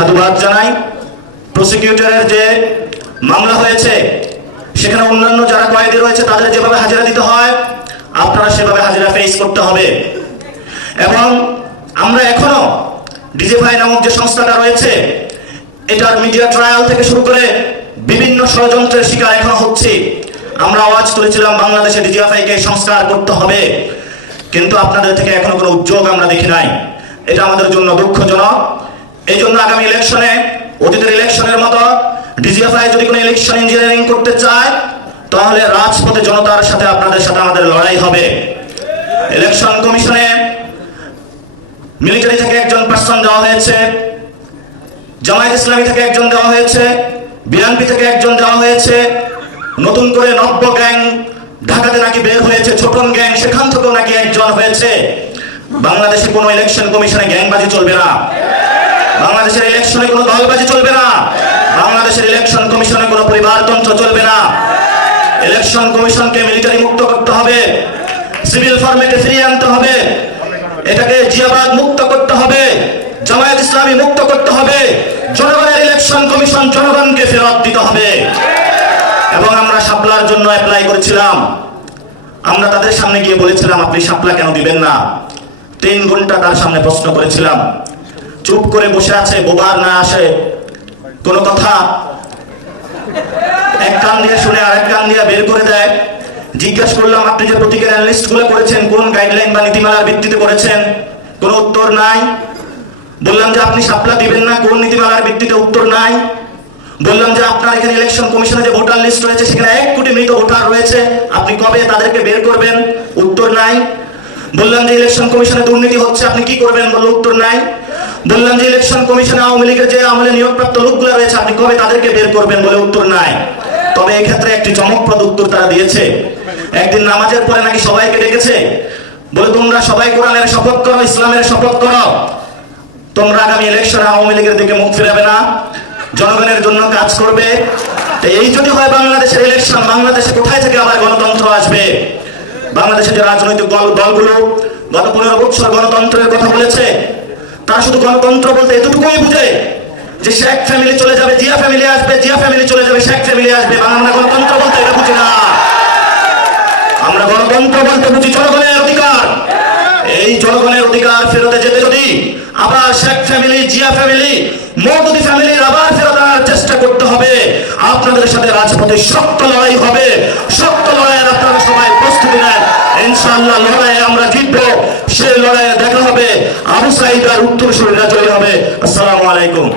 সাধুবাদ জানাই। প্রসিকিউটরের যে মামলা হয়েছে, সেখানে অন্যান্য যারা কয়েদি রয়েছে, তাদের যেভাবে হাজিরা দিতে হয়, আপনারা সেভাবে হাজিরা ফেস করতে হবে। এবং আমরা এখনও ডিজিফাই নামক যে সংস্থাটা রয়েছে, এটার মিডিয়া ট্রায়াল থেকে শুরু করে বিভিন্ন ষড়যন্ত্রের শিকার এখনও হচ্ছে। আমরা আওয়াজ তুলেছিলাম, বাংলাদেশে ডিজিএফআইকে সংস্কার করতে হবে। কিন্তু আপনাদের থেকে এখনও কোনো উদ্যোগ আমরা দেখি নাই। এটা আমাদের জন্য দুঃখজনক। এই জন্য আগামী ইলেকশনে, অতীতের ইলেকশনের মতো ডিজিএফআই যদি কোনো ইলেকশন ইঞ্জিনিয়ারিং করতে চায়, তাহলে রাজপথে জনতার সাথে আপনাদের সাথে আমাদের লড়াই হবে। ইলেকশন কমিশনে মিলিটারি থেকে একজন পার্সন দেওয়া হয়েছে, জামায়াত ইসলামী থেকে একজন দেওয়া হয়েছে, বিএনপি থেকে একজন দেওয়া হয়েছে, নতুন করে নব্য গ্যাং ঢাকাতে নাকি বের হয়েছে, ছোটন গ্যাং, সেখান থেকেও নাকি একজন হয়েছে। বাংলাদেশে কোনো ইলেকশন কমিশনে গ্যাংবাজি চলবে না। বাংলাদেশের ইলেকশনে কোনো দলবাজি চলবে না। বাংলাদেশের ইলেকশন কমিশনে কোনো পরিবারতন্ত্র চলবে না। ইলেকশন কমিশনকে মিলিটারি মুক্ত করতে হবে। সিভিল ফরম্যাটে ফিরিয়ে আনতে হবে। এটাকে জিয়াবাদ মুক্ত করতে হবে। জামায়াত ইসলামী মুক্ত করতে হবে। জনগণের ইলেকশন কমিশন জনগণকে ফেরত দিতে হবে। এবং আমরা সাপলার জন্য অ্যাপ্লাই করেছিলাম। আমরা তাদের সামনে গিয়ে বলেছিলাম, আপনি সাপলা কেন দিবেন না? তিন ঘণ্টা তার সামনে প্রশ্ন করেছিলাম। চুপ করে বসে আছে, বোবার না আসে। কোনো কথা? এক কান দিয়ে শুনে আরেক কান দিয়ে বের করে দেয়। জিজ্ঞাসা করলাম আপনি যে প্রতীকের অ্যানালিস্টগুলো করেছেন, কোন গাইডলাইন বা নীতিমালার ভিত্তিতে করেছেন? কোনো উত্তর নাই। বললাম যে, আপনি সাপলা দিবেন না, কোন নীতিমালার ভিত্তিতে উত্তর নাই? বললাম যে, আপনার এখানে ইলেকশন কমিশনে যে ভোটার লিস্ট রয়েছে, সেখানে এক কোটি মৃত ভোটার রয়েছে। আপনি কবে তাদেরকে বের করবেন? উত্তর নাই। বললাম যে ইলেকশন কমিশনে দুর্নীতি হচ্ছে, আপনি কি করবেন? বলে উত্তর নাই। বললাম যে ইলেকশন কমিশনে আওয়ামী লীগের যে আমলে নিয়োগপ্রাপ্ত লোকগুলো রয়েছে, আপনি কবে তাদেরকে বের করবেন বলে উত্তর নাই। তবে ক্ষেত্রে একটি চমকপ্রদ উত্তর তারা দিয়েছে। একদিন নামাজের পরে নাকি সবাইকে ডেকেছে, বলে তোমরা সবাই কোরআনের শপথ করো, ইসলামের শপথ করো। তোমরা আগামী ইলেকশনে আওয়ামী লীগের দিকে মুখ ফিরাবে না। জনগণের জন্য কাজ করবে। এই যদি হয় বাংলাদেশের ইলেকশন বাংলাদেশে কোথায় থেকে আবার গণতন্ত্র আসবে? বাংলাদেশের যে রাজনৈতিক দল দলগুলো গত পনেরো বছর গণতন্ত্রের কথা বলেছে তারা শুধু গণতন্ত্র বলতে এতটুকুই বুঝে যে শেখ ফ্যামিলি চলে যাবে, জিয়া ফ্যামিলি আসবে, জিয়া ফ্যামিলি চলে যাবে, শেখ ফ্যামিলি আসবে। বাংলা গণতন্ত্র বলতে এটা বুঝি না। আমরা গণতন্ত্র বলতে বুঝি জনগণের অধিকার। এই জনগণের অধিকার ফেরতে যেতে যদি আবার শেখ ফ্যামিলি জিয়া ফ্যামিলি মৌদুদি ফ্যামিলির আবার ফেরত আনার চেষ্টা করতে হবে, আপনাদের সাথে রাজপথে শক্ত লড়াই হবে। শক্ত লড়াইয়ের আপনারা সবাই প্রস্তুতি নেন। ইনশাআল্লাহ লড়াইয়ে আমরা জিতবো সেই লড়াইয়ে দেখা হবে আবু সাইদ আর উত্তর শরীরা জয় হবে। আসসালামু আলাইকুম।